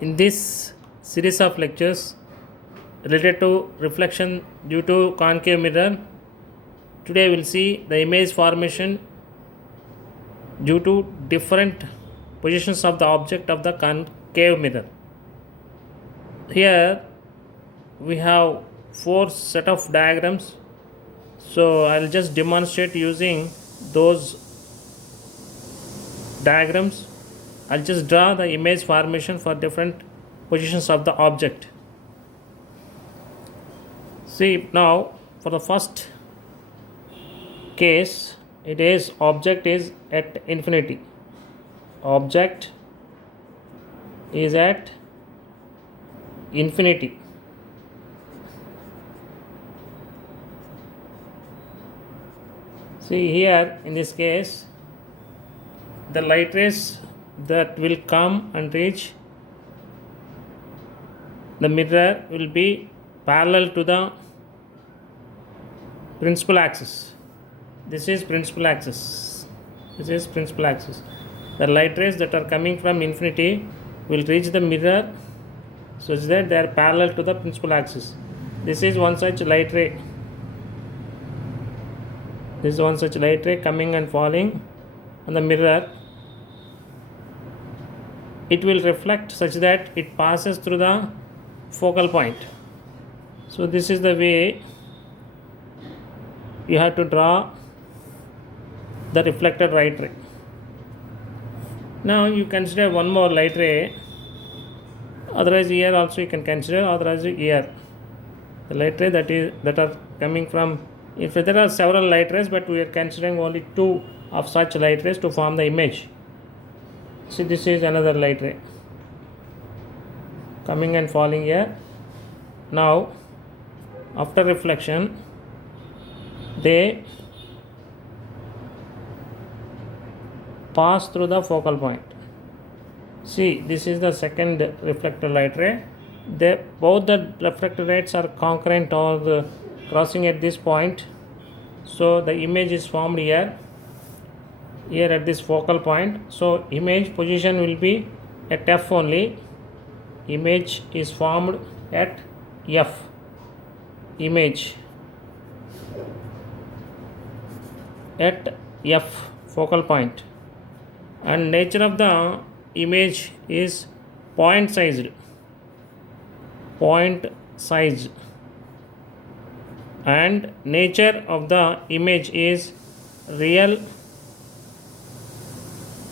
In this series of lectures related to reflection due to concave mirror, today we will see the image formation due to different positions of the object of the concave mirror. Here we have four set of diagrams, so I'll just demonstrate using those diagrams. I'll just draw the image formation for different positions of the object. See, now for the first case, it is object is at infinity. Object is at infinity. See here, in this case, the light rays that will come and reach the mirror will be parallel to the principal axis. This is principal axis. This is principal axis. The light rays that are coming from infinity will reach the mirror such that they are parallel to the principal axis. This is one such light ray. This is one such light ray coming and falling on the mirror. It will reflect such that it passes through the focal point. So this is the way you have to draw the reflected light ray. Now you consider one more light ray, otherwise here also you can consider, otherwise here the light ray that are coming from, if there are several light rays, but we are considering only two of such light rays to form the image. See, this is another light ray coming and falling here. Now after reflection they pass through the focal point. See, this is the second reflected light ray. Both the reflected rays are concurrent or crossing at this point. So the image is formed here at this focal point. So image position will be at F only. Image is formed at F. Image at F focal point, and nature of the image is point sized, and nature of the image is real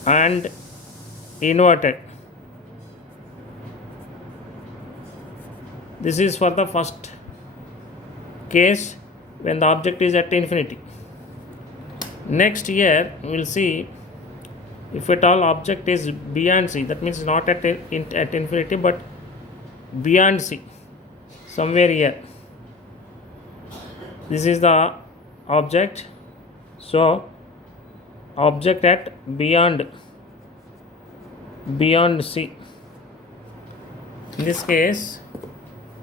and inverted. This is for the first case when the object is at infinity. Next here we will see if at all object is beyond C, that means not at infinity but beyond C, somewhere here. This is the object. So object at beyond C. In this case,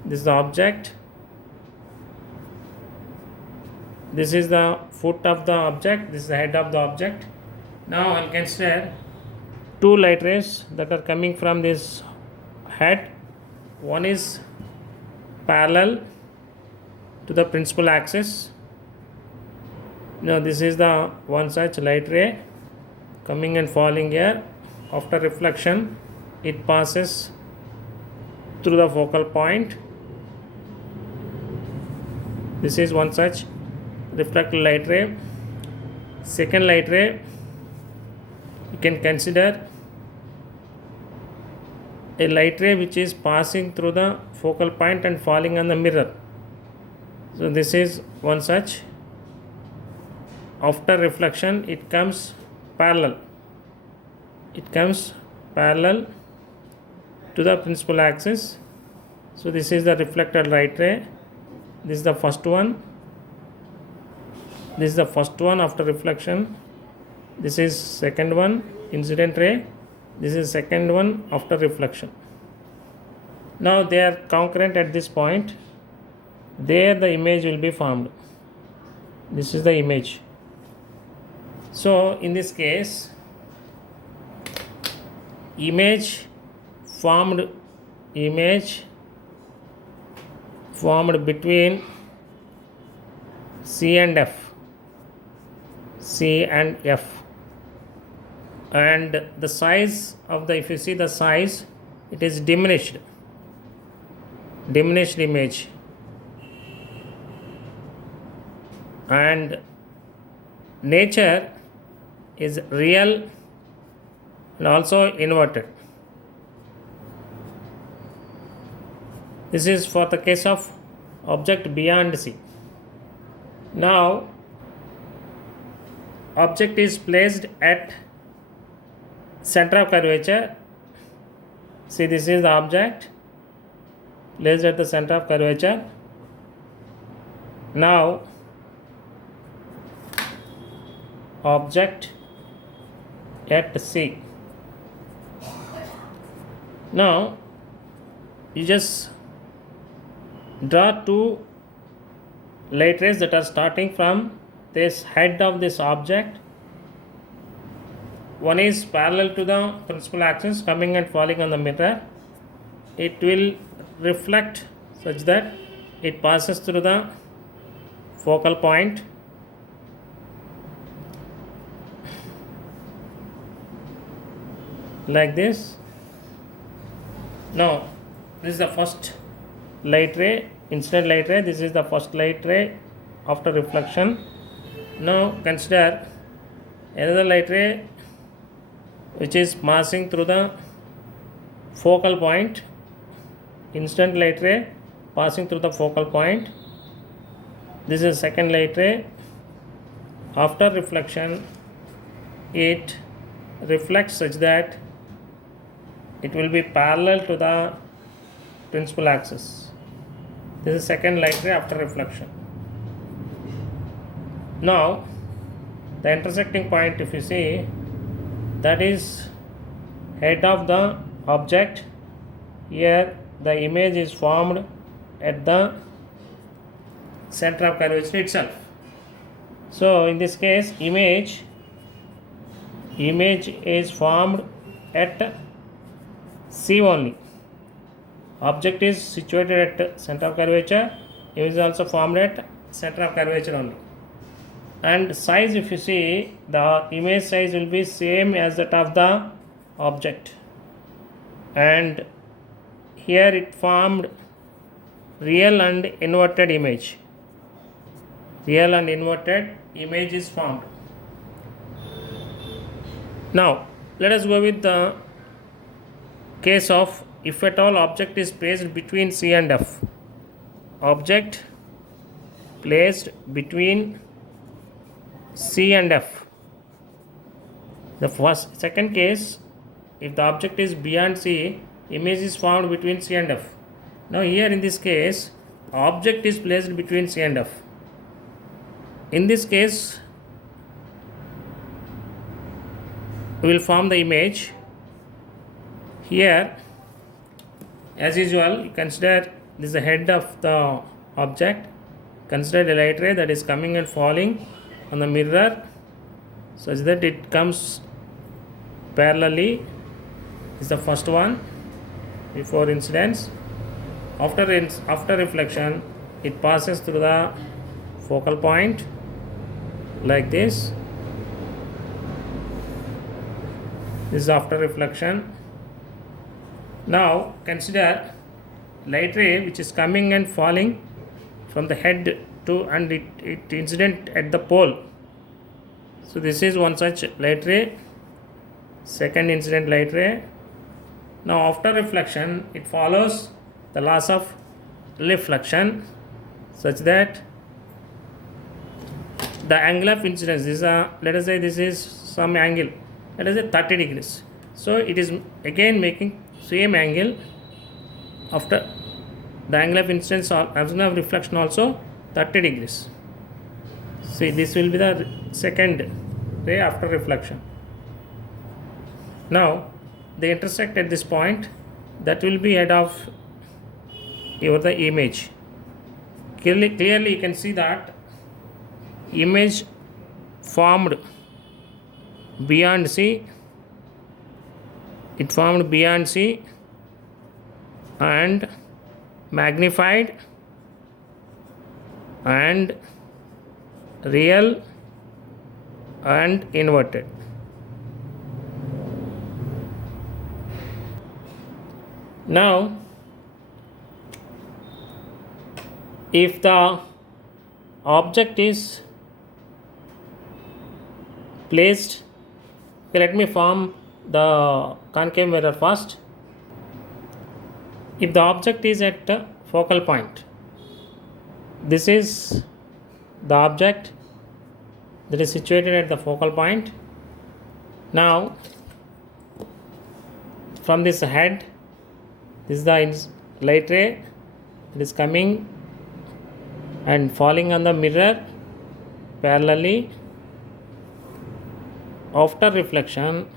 this is the object. This is the foot of the object. This is the head of the object. Now I'll consider two light rays that are coming from this head. One is parallel to the principal axis. Now this is the one such light ray coming and falling here. After reflection it passes through the focal point. This is one such reflected light ray. Second light ray, you can consider a light ray which is passing through the focal point and falling on the mirror. So this is one such. After reflection it comes parallel. It comes parallel to the principal axis. So this is the reflected light ray. This is the first one. This is the first one after reflection. This is second one, incident ray. This is second one after reflection. Now they are concurrent at this point. There the image will be formed. This is the image. So in this case, image formed image formed between C and F, and the size of the, if you see the size, it is diminished image, and nature is real and also inverted. This is for the case of object beyond C. Now object is placed at center of curvature. See, this is the object placed at the center of curvature. Now object at C. Now you just draw two light rays that are starting from this head of this object. One is parallel to the principal axis, coming and falling on the mirror. It will reflect such that it passes through the focal point. Like this. Now this is the first light ray, incident light ray. This is the first light ray after reflection. Now consider another light ray which is passing through the focal point. Incident light ray passing through the focal point. This is second light ray. After reflection, it reflects such that it will be parallel to the principal axis. This is second light ray after reflection. Now the intersecting point, if you see, that is head of the object. Here the image is formed at the center of curvature itself. So in this case, image is formed at C only. Object is situated at center of curvature. Image is also formed at center of curvature only. And size, if you see, the image size will be same as that of the object. And here it formed real and inverted image. Real and inverted image is formed. Now let us go with the case of if at all object is placed between C and F. Object placed between C and F. The second case, if the object is beyond C, image is formed between C and F. Now here in this case, object is placed between C and F. In this case, we will form the image. Here, as usual, you consider this is the head of the object. Consider a light ray that is coming and falling on the mirror such that it comes parallelly. This is the first one before incidence. After reflection, it passes through the focal point like this. This is after reflection. Now consider light ray which is coming and falling from the head to, and it incident at the pole. So this is one such light ray, second incident light ray. Now after reflection, it follows the laws of reflection such that the angle of incidence, this is let us say this is some angle, let us say 30 degrees. So it is again making same angle after the angle of incidence or angle of reflection also 30 degrees. See, this will be the second ray after reflection. Now they intersect at this point, that will be head of the image. Clearly you can see that image formed beyond C. It formed beyond C and magnified and real and inverted. Now, if the object is placed, okay, let me form the concave mirror first. If the object is at a focal point, this is the object that is situated at the focal point. Now, from this head, this is the light ray that is coming and falling on the mirror parallelly. After reflection,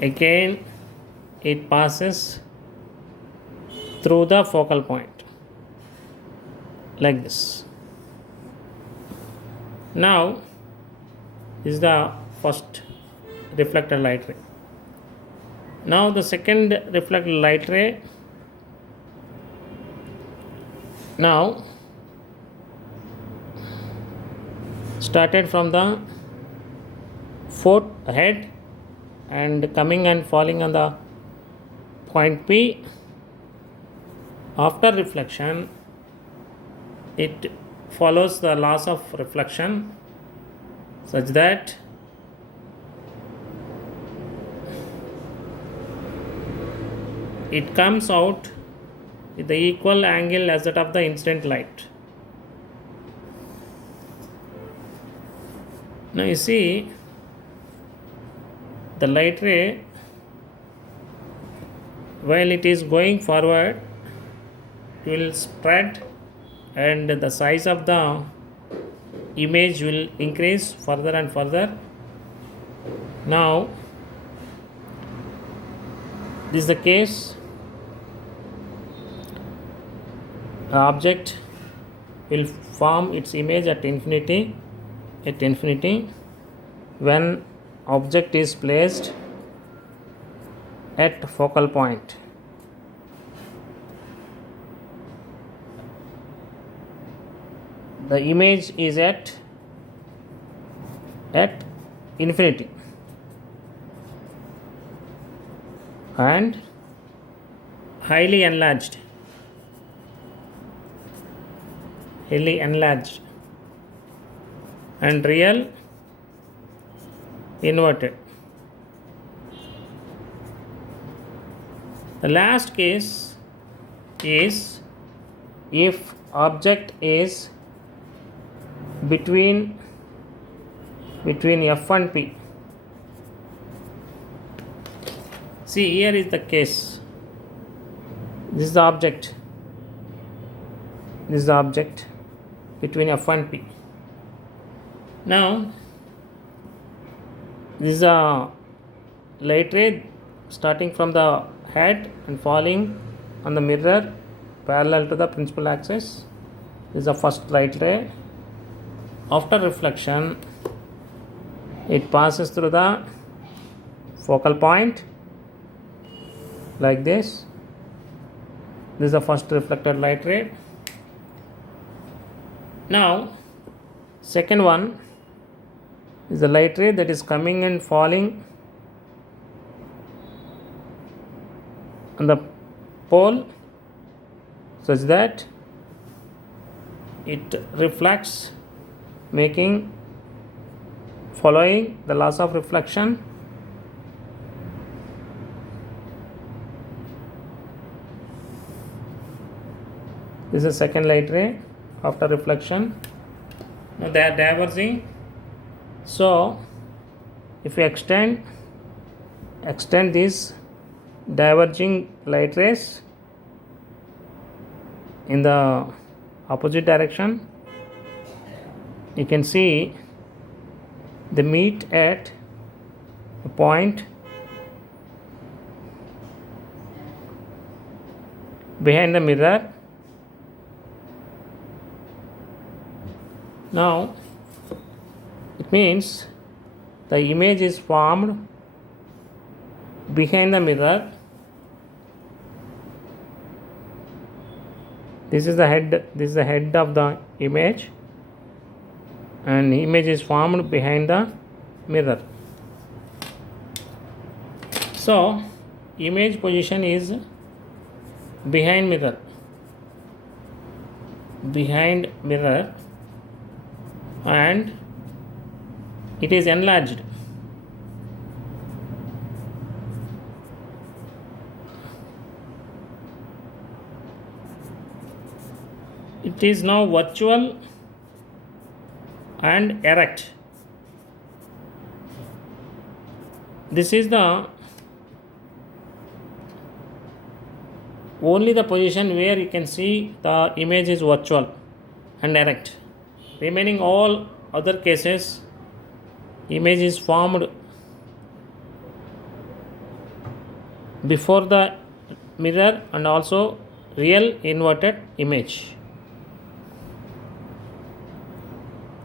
again it passes through the focal point like this. Now, this is the first reflected light ray. Now the second reflected light ray now started from the head and coming and falling on the point P. After reflection, it follows the laws of reflection such that it comes out with the equal angle as that of the incident light. Now you see, the light ray, while it is going forward, it will spread and the size of the image will increase further and further. Now, this is the case. The object will form its image at infinity when object is placed at focal point. The image is at infinity and highly enlarged and real inverted. The last case is if object is between F and P. See, here is the case. This is the object. This is the object between F and P. Now, this is a light ray starting from the head and falling on the mirror parallel to the principal axis. This is the first light ray. After reflection, it passes through the focal point like this. This is the first reflected light ray. Now, second one is the light ray that is coming and falling on the pole such that it reflects, following the laws of reflection. This is second light ray after reflection. Now they are diverging. So if you extend these diverging light rays in the opposite direction, you can see they meet at a point behind the mirror. Now it means the image is formed behind the mirror This is the head. This is the head of the image, and image is formed behind the mirror. So image position is behind mirror, and it is enlarged. It is now virtual and erect. This is the only the position where you can see the image is virtual and erect. Remaining all other cases, image is formed before the mirror and also real inverted image.